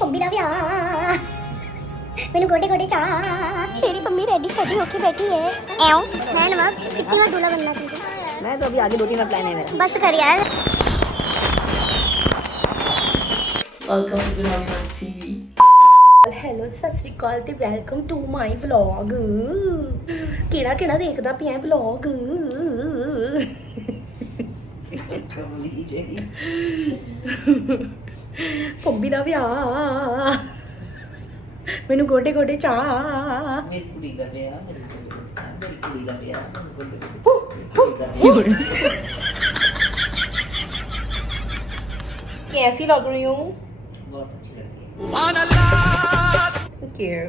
पंमी दा विआह मैंने गोटे गोटे चा तेरी मम्मी रेडी शेडी होके बैठी है एओ मैं नवाब कितनी बार दूल्हा बनना तुझे मैं तो अभी आगे 2-3 बार प्लान है मेरा। बस कर यार Welcome to Vinamra TV. Hello ਸਤਿ ਸ਼੍ਰੀ ਅਕਾਲ ਤੇ ਵੈਲਕਮ ਟੂ ਮਾਈ ਵਲੌਗ। ਕਿਹੜਾ ਕਿਹੜਾ ਦੇਖਦਾ ਪਿਆ ਵਲੌਗ। ਪੰਮੀ ਦਾ ਵਿਆਹ ਮੈਨੂੰ ਗੋਡੇ ਗੋਡੇ ਚਾ मेरी कुड़ी का ब्याह, मेरी कुड़ी का ब्याह, कुड़ी का ब्याह। कैसी लग रही हूँ? बहुत अच्छी लग रही है।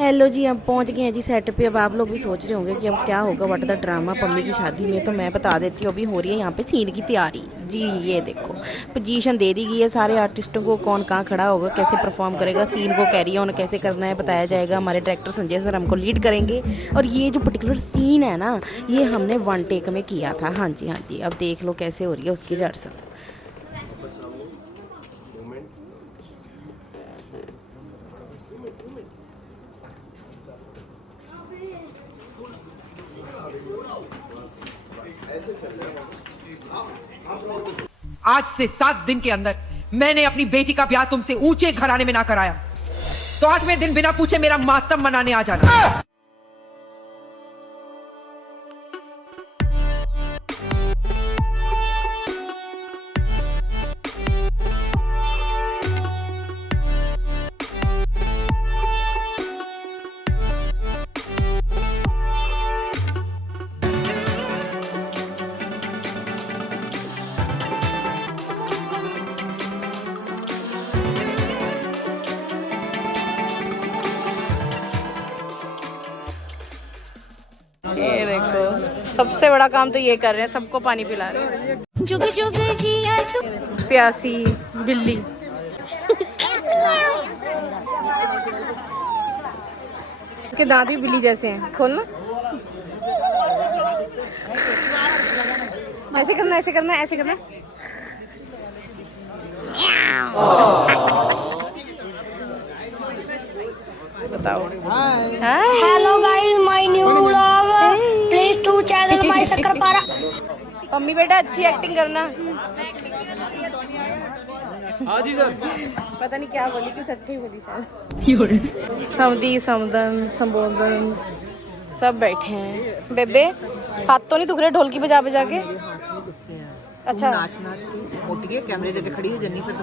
हेलो जी, हम पहुंच गए हैं जी सेट पे। अब आप लोग भी सोच रहे होंगे कि अब क्या होगा, व्हाट द ड्रामा पम्मी की शादी में। तो मैं बता देती हूँ, अभी हो रही है यहाँ पे सीन की तैयारी जी। ये देखो पोजीशन दे दी गई है सारे आर्टिस्टों को, कौन कहाँ खड़ा होगा, कैसे परफॉर्म करेगा, सीन को कैरी ऑन कैसे करना है बताया जाएगा। हमारे डायरेक्टर संजय सर हमको लीड करेंगे। और ये जो पर्टिकुलर सीन है ना, ये हमने 1 टेक में किया था। हाँ जी हाँ जी, अब देख लो कैसे हो रही है उसकी रिहर्सल। आज से 7 दिन के अंदर मैंने अपनी बेटी का ब्याह तुमसे ऊंचे घराने में ना कराया तो 8वें दिन बिना पूछे मेरा मातम मनाने आ जाना। ये देखो सबसे बड़ा काम तो ये कर रहे हैं, सबको पानी पिला रहे हैं। जुग जुग जिया प्यासी बिल्ली। इसके दांत भी बिल्ली जैसे हैं। खोलना, ऐसे करना, ऐसे करना, ऐसे करना। बताओ। Hello guys my new vlog please to channel my Shakkarpara. Mummy बेटा अच्छी एक्टिंग करना। हाँ जी सर। पता नहीं क्या बोली, कुछ अच्छा ही बोली शायद। समधी समदन संबोधन सब बैठे हैं। बेबे हाथ तो नहीं दुख रहे ढोलकी बजा बजा के? अच्छा नाच नाच के मोटी है कैमरे दे खड़ी है जन्नी फिर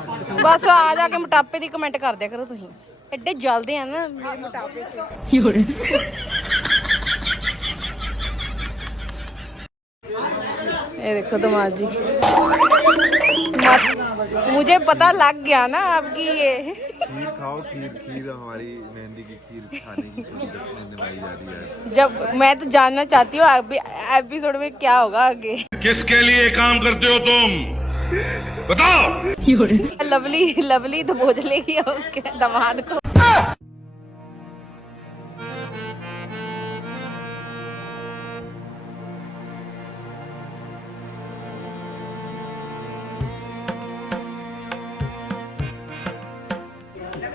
बस आ जाके मोटापे दी कमेंट कर दिया करो तुम। एडे जलते हैं ना मेरे मोटापे से। ये देखो दमाद जी, मुझे पता लग गया ना आपकी ये। खीर खाओ, खीर हमारी मेहंदी की खीर खाने की पूरी रस्में निभाई जा रही है। जब मैं तो जानना चाहती हूँ एपिसोड में क्या होगा आगे। किसके लिए काम करते हो तुम बताओ। लवली तो बोझ लेगी उसके दामाद को।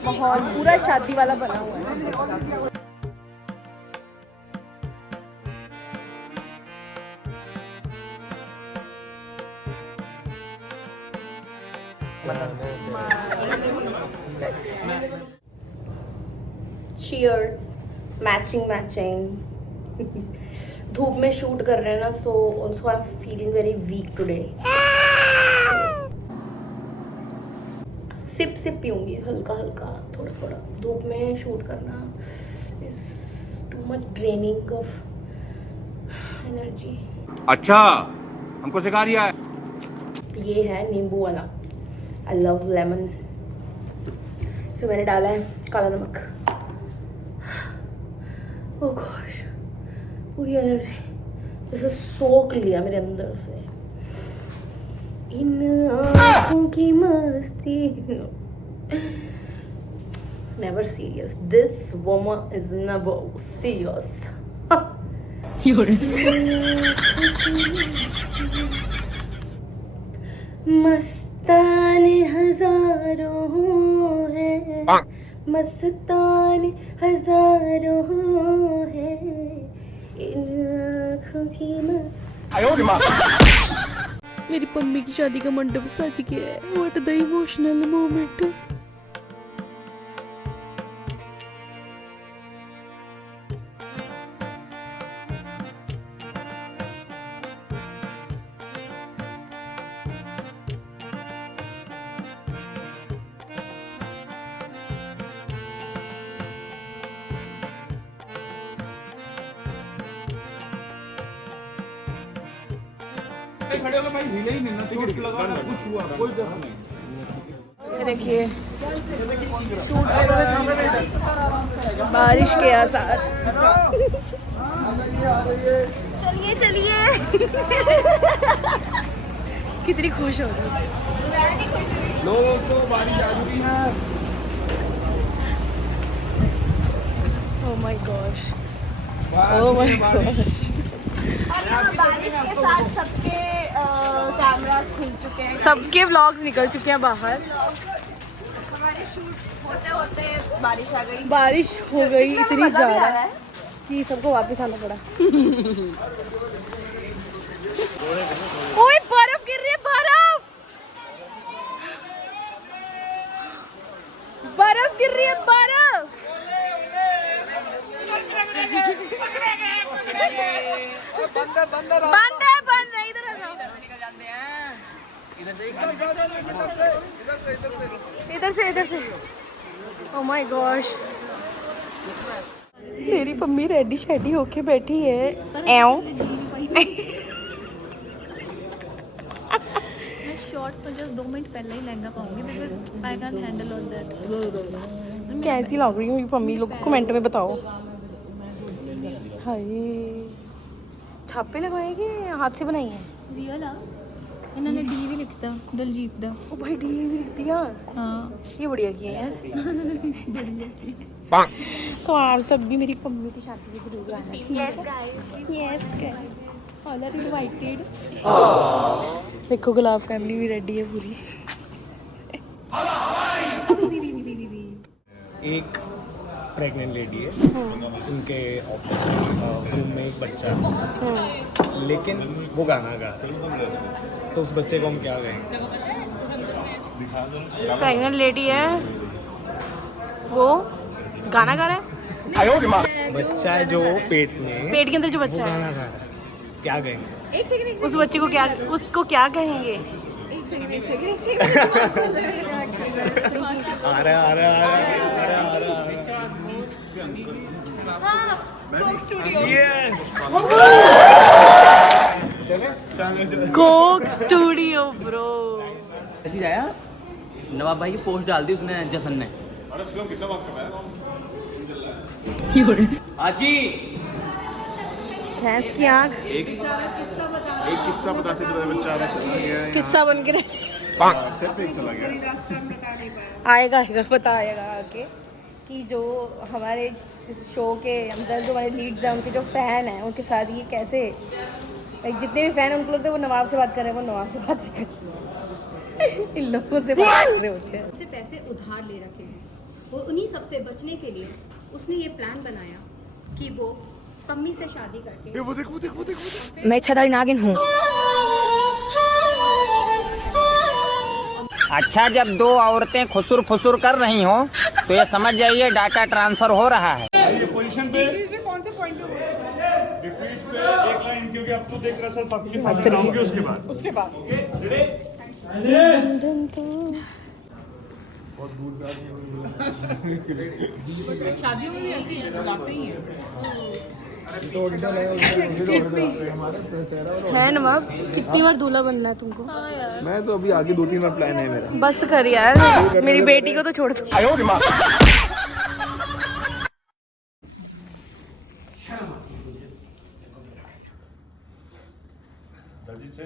माहौल पूरा शादी वाला बना हुआ है। Cheers, matching matching. धूप में शूट कर रहे हैं ना, so also I am feeling very weak today. Sip sip पीऊंगी हल्का हल्का, थोड़ा थोड़ा। धूप में शूट करना is too much draining of energy. अच्छा हमको सिखा रिया है। ये है नींबू वाला, आई लव लेमन। सो मैंने डाला है काला नमक। ओह गॉश, पूरी एनर्जी जैसे सोख लिया मेरे अंदर से। इन आँखों की मस्ती। Never serious. This woman is never serious. मस्त मस्ताने हजारों हैं, मस्ताने हजारों हैं, इन आँखों की मेरी पम्मी की शादी का मंडप सज गया है। What the emotional moment. देखिए बारिश के आसार। चलिए चलिए कितनी खुश हो रही दोस्तों, बारिश आ चुकी है। Oh my gosh, oh my gosh. बारिश के साथ सबके कैमरास खुल चुके हैं, सबके व्लॉग्स निकल चुके हैं बाहर। हमारे शूट होते होते बारिश आ गई। बारिश हो गई इतनी मजा भी आ ज्यादा रहा है। कि सबको वापस आना पड़ा। ओए बर्फ गिर रही है, बर्फ बर्फ गिर रही है, बर्फ। बंद है इधर आ जाओ। इधर से ओह माय गॉश। मेरी मम्मी रेडी शेडी होके बैठी है। शॉर्ट्स तो जस्ट 2 मिनट पहले ही लहंगा पाऊंगी because I can handle all that. कैसी लग रही हूँ मम्मी लोग कमेंट में बताओ। हाय छापे लगाए कि हाथ से बनाई है? रियल आ इन्होंने डी भी लिखता दिलजीत दा। ओ भाई डी भी लिख दिया। हाँ ये बढ़िया किया यार। तो आप सब भी मेरी मम्मी की शादी में जरूर आना। Yes guys all are invited. देखो गुलाब फैमिली भी रेडी है पूरी। एक प्रेग्नेंट लेडी है, उनके रूम में एक बच्चा है, लेकिन वो गाना गा रही है, तो उस बच्चे को हम क्या कहेंगे? प्रेग्नेंट लेडी है, वो गाना गा रहा है। बच्चा है जो पेट के अंदर जो बच्चा है गाना गा रहा है, क्या कहेंगे? एक सेकंड उस बच्चे को क्या, उसको क्या कहेंगे? एक सेकंड आ रहा कोक स्टूडियो ब्रो। ऐसी आया नवाब भाई की पोस्ट डाल दी उसने, जसन ने। आजी भैंस की आँख। एक किस्सा बताते थे, बच्चा आधा चला गया, किस्सा बन के सिर्फ एक चला गया। आएगा बताएगा आके कि जो हमारे इस शो के अंदर जो हमारे लीड्स हैं, उनके जो फ़ैन हैं, उनके साथ ये कैसे जितने भी फ़ैन हैं उनको लगता है वो नवाब से बात कर रहे हैं, वो नवाब से बात नहीं कर रहे, इन लोगों से बात कर रहे होते हैं। से पैसे उधार ले रखे हैं, वो उन्हीं सब से बचने के लिए उसने ये प्लान बनाया कि वो पम्मी से शादी करके। वो देख। मैं इच्छाधारी नागिन हूँ। अच्छा, जब दो औरतें खुसुर फुसुर कर रही हो तो ये समझ जाइए डाटा ट्रांसफर हो रहा है। पोजीशन पे कौन से पॉइंट पे डिफीट पे एक लाइन, क्योंकि अब तो देख रहा सर सबके साथ जाओगे उसके बाद शादियों में भी ऐसे ही बुलाते ही हैं। है नवाब, कितनी बार दूल्हा बनना है तुमको? मैं तो अभी आगे 2-3 बार प्लान है मेरा। बस कर यार, मेरी बेटी को तो छोड़ दो।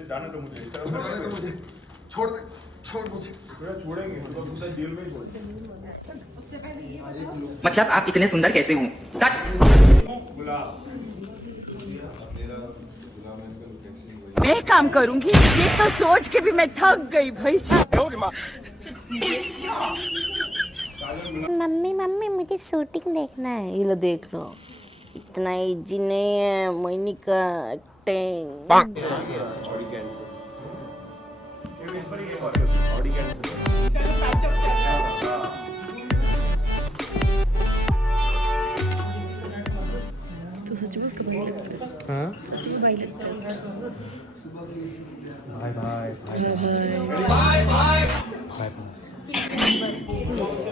जाने दो मुझे, छोड़ मुझे। छोड़ेंगे तो जेल में ही छोड़ेंगे। मतलब आप इतने सुंदर कैसे हो? मैं काम करूंगी, ये तो सोच के भी मैं थक गई भाई साहब। मम्मी मम्मी मुझे शूटिंग देखना है। ये लो देख लो, इतना इजी नहीं है मोहिनी का एक्टिंग। तो सच में उसका भाई लगता है। हाँ सच में भाई लगता है उसका। Bye bye bye bye.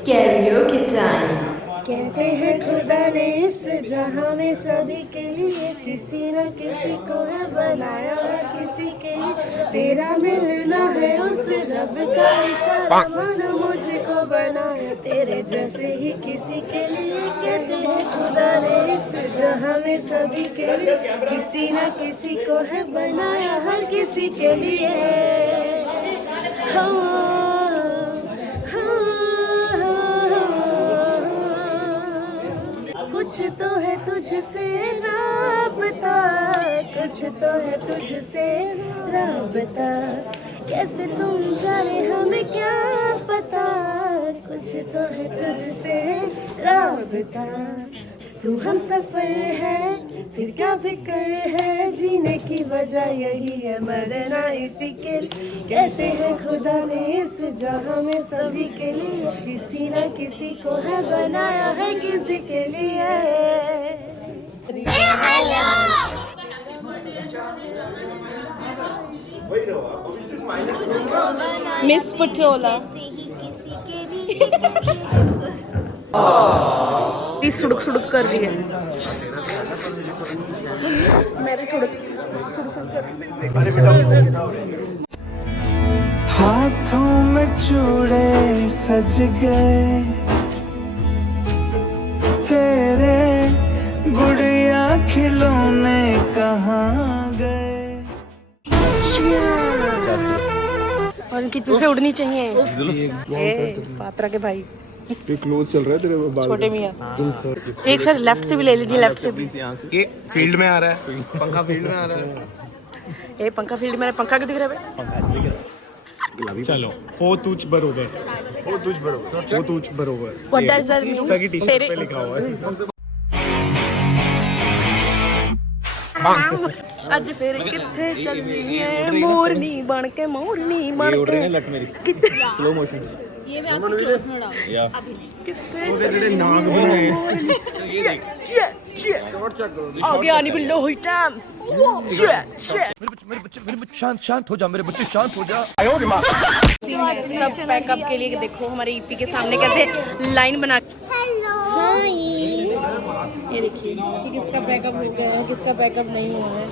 Karaoke time. कहते हैं खुदा ने इस जहां में सभी के लिए किसी न किसी को है बनाया है, किसी के लिए तेरा मिलना है उस रब का इशारा, मानो मुझको बनाया तेरे जैसे ही किसी के लिए। कहते हैं खुदा ने इस जहां में सभी के लिए किसी न किसी को है बनाया हर किसी के लिए। कुछ तो है तुझसे राबता, कुछ तो है तुझसे राबता, कैसे तुम जाने हमें क्या पता, कुछ तो है तुझसे राबता। तू हम सफर है फिर क्या फिक्र है, जीने की वजह यही है मरना इसी के लिए। कहते हैं खुदा ने इस जहां में सभी के लिए किसी न किसी को है बनाया है किसी के लिए। मिस पटोला सुड़क सुड़क कर रही है। मैं भी सुड़क कर रही। हाथों में चूड़े सज गए तेरे, गुड़िया खिलौने कहाँ गए। और इनकी जुल्फे उड़नी चाहिए। पात्रा के भाई क्लोज चल रहा है तेरे बाल। छोटे मियाँ एक सर लेफ्ट से भी ले लीजिए, लेफ्ट से भी। ये फील्ड में आ रहा है, पंखा फील्ड में आ रहा है। ए पंखा फील्ड में, पंखा क्यों दिख रहा है? चलो हो तुझ बरोबर, हो तुझ बरोबर, हो तुझ बरोबर। What does that mean? सगी टी-शर्ट पे लिखा हुआ है। ਅੱਜ ਫਿਰ ਕਿੱਥੇ ਚੱਲੀ ਐ ਮੋਰਨੀ ਬਣ ਕੇ, ਮੋਰਨੀ ਬਣ ਕੇ। लट मेरी स्लो मोशन। ये मैं आपको क्लोज में डालूं। या कितने तेरे नाक बनाए आगे आने भी लो हुई टाइम। मेरे बच्चे शांत हो जा, मेरे बच्चे शांत हो जा। सब पैकअप के लिए देखो हमारे ईपी के सामने कैसे लाइन बना। ये देखिए कि किसका पैकअप हो गया है, किसका पैकअप नहीं हुआ है।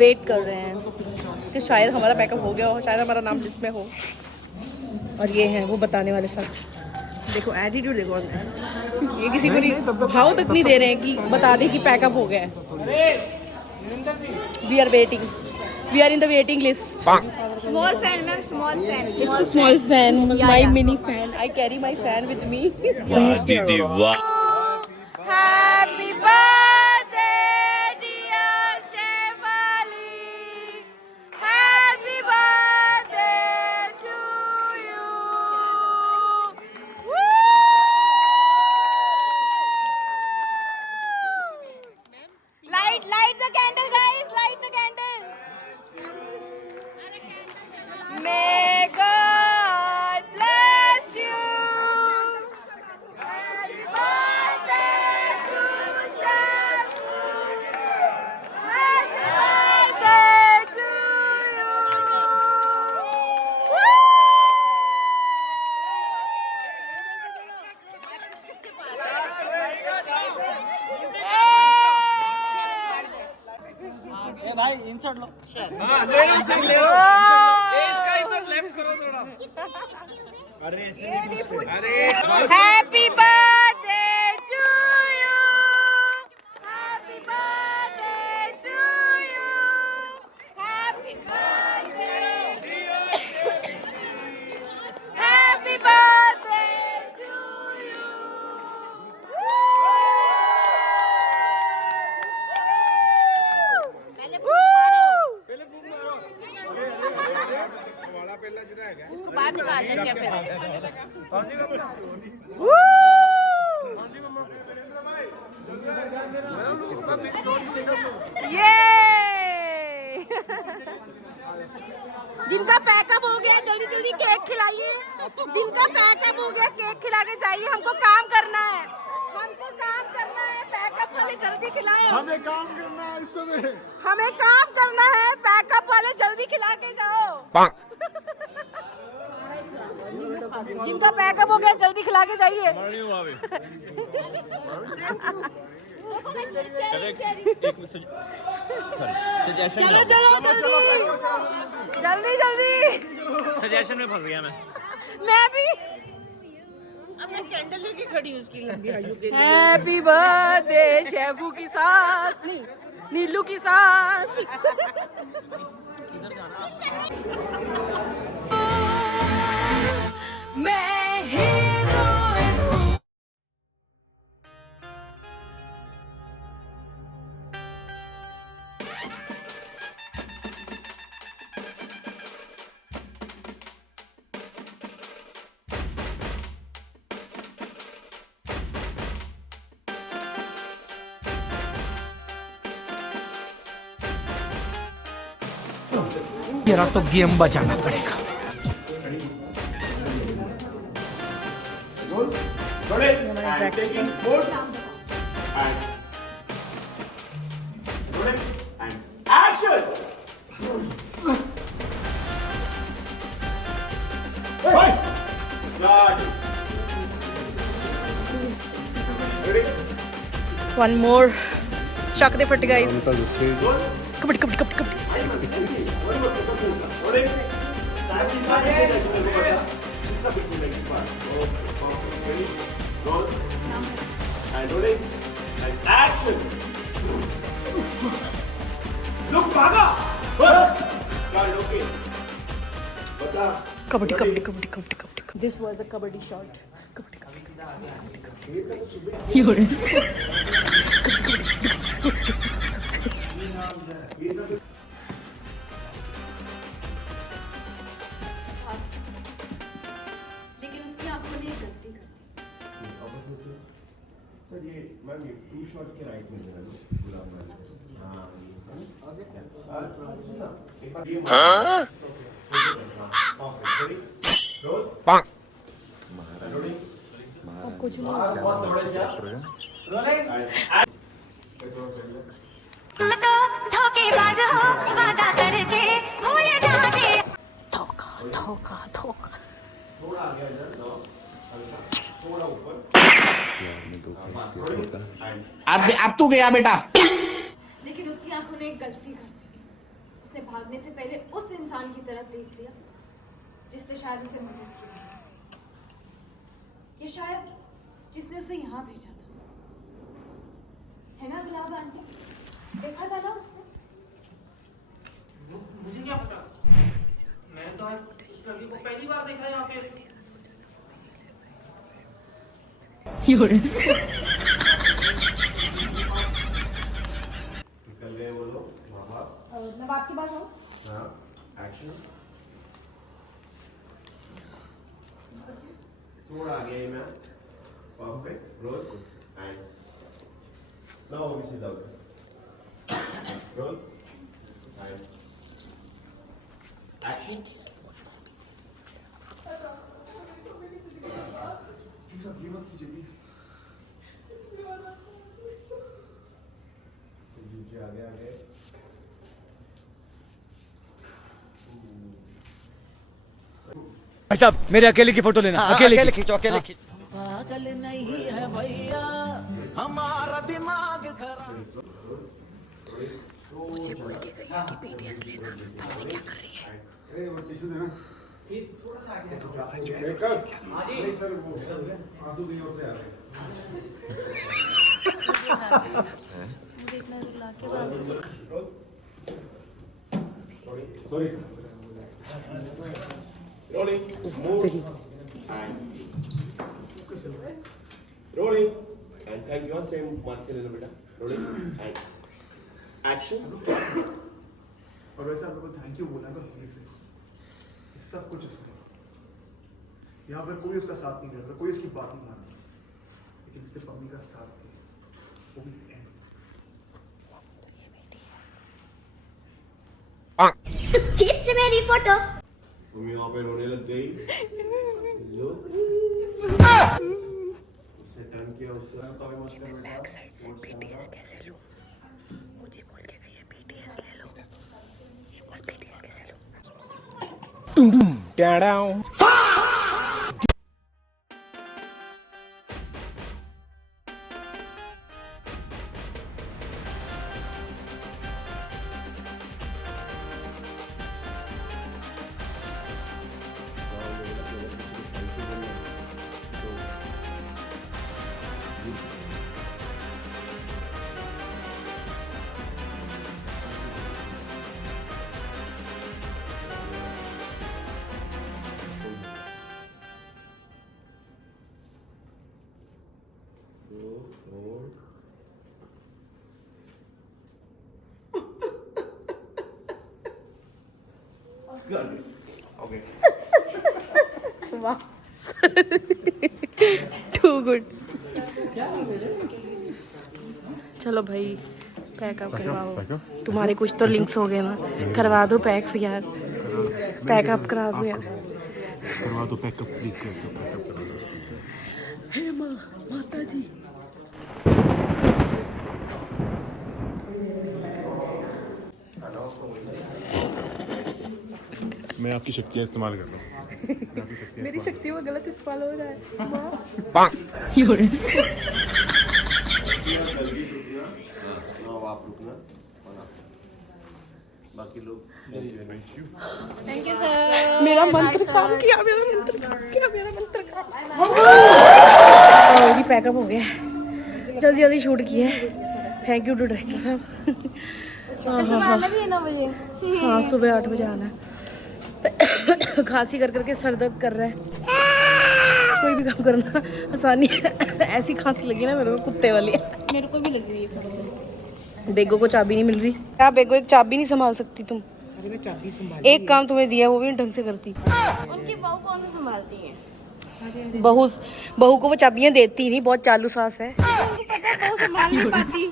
वेट कर रहे हैं कि शायद हमारा पैकअप हो गया हो, शायद हमारा नाम लिस्ट में हो। और ये हैं वो बताने वाले शख्स। देखो एटीट्यूड देखो, ये किसी को नहीं भाव तक नहीं दे रहे हैं कि बता दें कि पैकअप हो गया है। We are waiting, we are in the waiting list. Small fan ma'am, small fan. It's a small fan, my mini fan. I carry my fan with me. वाह दीदी वाह। Happy birthday dear Shefali, happy birthday to you. Light the candle guys, light the candle. May God bless you. Happy birthday to Shafu. Happy birthday to you. भाई insert लो। इसका इधर left करो थोड़ा। अरे Happy birthday to you. Happy birthday to you. Happy birthday. Happy birthday to you. जिनका pack up हो गया जल्दी जल्दी केक खिलाइए। जिनका पैकअप हो गया केक खिला के जाइए। हमको काम करना है, हमको काम करना है। पैकअप वाले जल्दी खिलाओ। हमें काम करना है इस समय। हमें काम करना है। पैकअप वाले जल्दी खिला के जाओ। जिनका पैकअप हो गया जल्दी खिला के जाइए। चलो चलो जल्दी जल्दी जल्दी। सजेशन में फंस गया मैं भी। अपना कैंडल लेके खड़ी हूँ उसकी लंबी आयु के लिए। हैप्पी बर्थडे शेफू की सास नीलू की सास। मैं हीरोइन हूँ। तेरा तो गेम बचाना पड़ेगा। One more. Chuck the footy, guys. Kabaddi, kabaddi, kabaddi, kabaddi. Kabaddi, kabaddi, kabaddi, kabaddi, kabaddi. This was a kabaddi shot. Kabaddi, kabaddi, kabaddi, kabaddi. लेकिन उसकी आंखों ने एक गलती कर दी। सर ये मैम ये 2 शॉट के राइट में देना गुलाब में। हां एक बार ये कुछ धोखेबाज हो वादा करके भूल जाते। धोखा धोखा धोखा। थोड़ा आगे आ जा थोड़ा ऊपर। अब तू गया बेटा। लेकिन उसकी आंखों ने एक गलती कर दी। उसने भागने से पहले उस इंसान की तरफ देख लिया जिससे शायद उसे मदद की, या शायद जिसने उसे यहाँ भेजा था। है ना गुलाब आंटी? देखा था ना उसने? मुझे क्या पता, मैंने तो आज उस लड़की को पहली बार देखा यहाँ पे। निकल गए वो लोग वहाँ। नवाब के पास आओ। हाँ एक्शन। थोड़ा आगे ma'am. Perfect roll and now we see down roll and action. सब ये मत कीजिए प्लीज। आगे आगे भाई साहब मेरे अकेले की फोटो लेना। अकेले खींचो अकेले खींचो। पागल नहीं है भैया हमारा दिमाग खराब। मुझे बोल के गई है कि BTS लेना, पता नहीं क्या कर रही है। मुझे इतना रुला के बाद से Rolling, move, and rolling, and thank you. Same mark से ले लो बेटा. Rolling and action. और वैसे आप लोगों को थैंक यू बोला कर सब कुछ यहाँ पर कोई उसका साथ नहीं करता, कोई उसकी बात नहीं मानता, लेकिन उसने पम्मी का साथ दिया, वो भी end। खींच मेरी फोटो। मम्मी वहाँ पे रोने लग गई। लो उसने टर्न किया, उससे बैक साइड से BTS कैसे लूं? मुझे बोल के गई है BTS ले लो। और BTS कैसे लूं? Okay. वाह टू गुड। चलो भाई पैकअप करवाओ, तुम्हारे कुछ तो लिंक्स हो गए ना, करवा दो पैक्स यार, पैकअप करा दो यार, करवा दो पैकअप प्लीज, कर दो पैकअप करा दो। हे माता जी। मैं आपकी शक्तियाँ इस्तेमाल कर रहा हूँ। मेरी शक्तियों का गलत इस्तेमाल हो रहा है। आप रुकना, बाकी लोग थैंक यू सर। मेरा मंत्र काम किया, मेरा मंत्र काम किया, मेरा मंत्र काम। ये पैकअप हो गया, जल्दी जल्दी शूट किया। थैंक यू टू डायरेक्टर साहब। आना भी है 9 बजे। हाँ सुबह 8 बजे आना है। खांसी कर करके सर दर्द कर रहा है, कोई भी काम करना आसानी है। ऐसी खांसी लगी ना मेरे को, कुत्ते वाली। मेरे को भी लग रही है। बेगो को चाबी नहीं मिल रही। क्या बेगो, एक चाबी नहीं संभाल सकती तुम? अरे मैं चाबी संभाल, एक काम तुम्हें दिया वो भी नहीं ढंग से करती। उनकी बहू कौन संभालती है? बहू को वो चाबियां देती नहीं, बहुत चालू सास है। बहू संभाल नहीं पाती,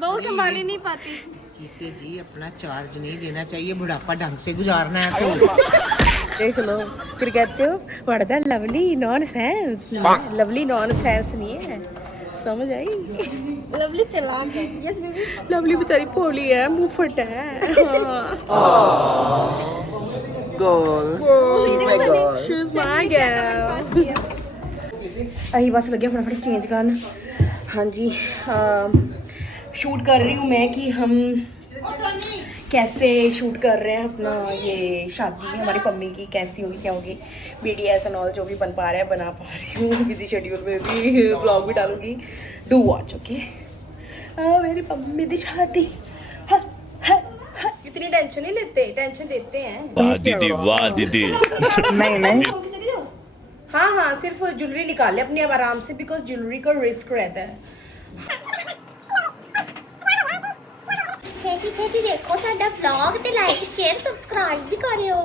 बहू संभाल ही नहीं पाती। जीते जी अपना चार्ज नहीं देना चाहिए, बुढ़ापा ढंग से गुजारना है तो। देख लो फिर कहते हो what the lovely nonsense. Lovely nonsense नहीं है, समझ आई? लवली चालाक है। Yes baby. लवली बेचारी भोली है, मुंह फट है। She's my girl। अही बस लगे फटाफट चेंज करना। हाँ जी, शूट कर रही हूँ मैं कि हम कैसे शूट कर रहे हैं अपना ये शादी हमारी पम्मी की, कैसी होगी क्या होगी, BTS एंड ऑल जो भी बन पा रहा है बना पा रही हूँ। बिजी शेड्यूल में भी ब्लॉग भी डालूंगी, डू वॉच ओके। मेरी पम्मी की शादी। इतनी टेंशन नहीं लेते, टेंशन देते हैं। वाह दीदी, वाह दीदी। नहीं हाँ हाँ, सिर्फ ज्वेलरी निकाले अपने अब आराम से, बिकॉज ज्वेलरी का रिस्क रहता है। छेती छेती देखो साडा ब्लॉग ते लाइक शेयर सब्सक्राइब भी करियो।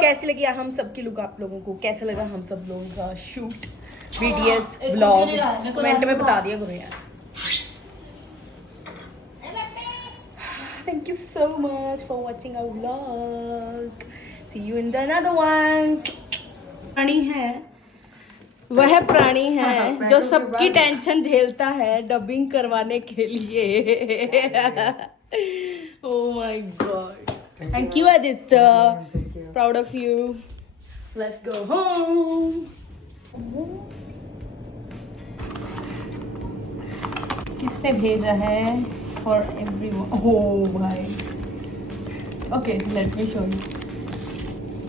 कैसी लगी हम सबकी लुक आप लोगों को? कैसा लगा हम सब लोगों का शूट, BTS ब्लॉग? कमेंट में बता दिया करो यार। Thank you so much for watching our vlog. See you in the another one. प्राणी है, वह प्राणी है जो सबकी टेंशन झेलता है डबिंग करवाने के लिए। Oh my God. Thank you Aditya. Proud of you. Let's go home. किसने भेजा है? For everyone. Oh भाई. Okay, let me show you.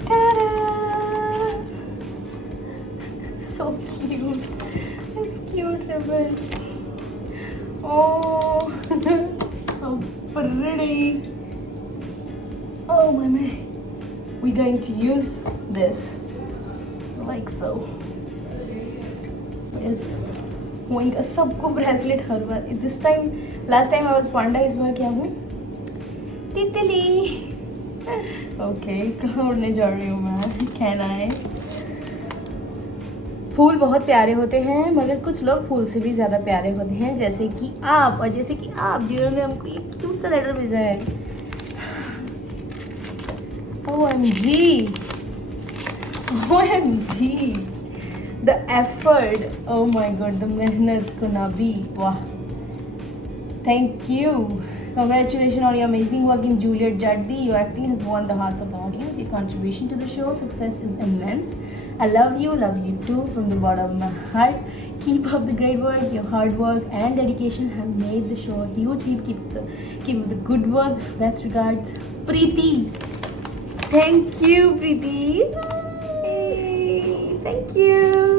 Ta-da! So cute. It's cute ribbon. Oh, so pretty. Oh my man. We're going to use this like so. Is होएगा सबको bracelet हर बार। This time, last time I was panda, इस बार क्या हूँ? तितली। Okay, कहाँ उड़ने जा रही हूँ मैं? Can I? फूल बहुत प्यारे होते हैं मगर कुछ लोग फूल से भी ज़्यादा प्यारे होते हैं, जैसे कि आप, और जैसे कि आप जिन्होंने हमको ये क्यूट सा लेटर भेजा है। OMG, the effort, oh my god, the मेहनत को ना भी, वाह, thank you. Congratulations on your amazing work in Juliet Jaddi. Your acting has won the hearts of the audience. Your contribution to the show success is immense. I love you too from the bottom of my heart. Keep up the great work. Your hard work and dedication have made the show a huge hit. Keep up the good work. Best regards, Preeti. Thank you, Preeti. Thank you.